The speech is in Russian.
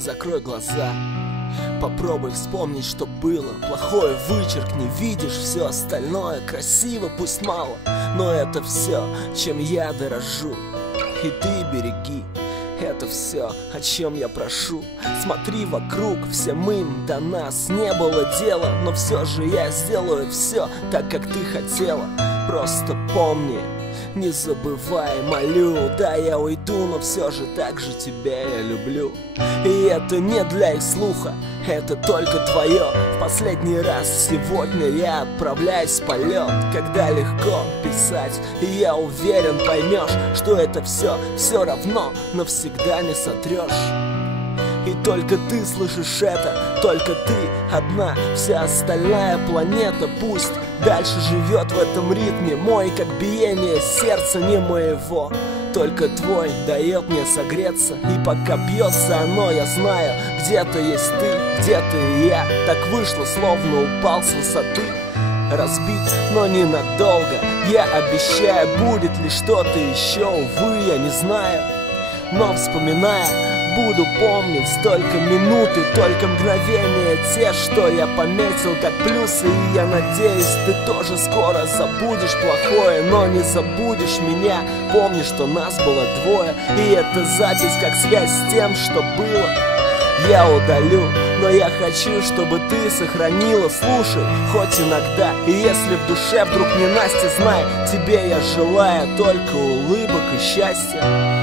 закрой глаза. Попробуй вспомнить, что было. Плохое вычеркни, видишь все остальное. Красиво, пусть мало, но это все, чем я дорожу. И ты береги, это все, о чем я прошу. Смотри вокруг, всем им до нас не было дела, но все же я сделаю все так, как ты хотела. Просто помни, не забывай, молю. Да, я уйду, но все же так же тебя я люблю. И это не для их слуха, это только твое. В последний раз сегодня я отправляюсь в полет. Когда легко писать, и я уверен, поймешь, что это все равно навсегда не сотрешь. И только ты слышишь это, только ты одна. Вся остальная планета пусть дальше живет в этом ритме мой, как биение сердца не моего. Только твой дает мне согреться, и пока бьется оно, я знаю, где-то есть ты, где-то и я. Так вышло, словно упал с высоты. Разбит, но ненадолго, я обещаю, будет ли что-то еще, увы, я не знаю. Но вспоминая, буду помнить только минуты, только мгновения, те, что я пометил как плюсы. И я надеюсь, ты тоже скоро забудешь плохое, но не забудешь меня. Помни, что нас было двое, и эта запись как связь с тем, что было. Я удалю, но я хочу, чтобы ты сохранила. Слушай, хоть иногда, и если в душе вдруг не Настя, знай, тебе я желаю только улыбок и счастья.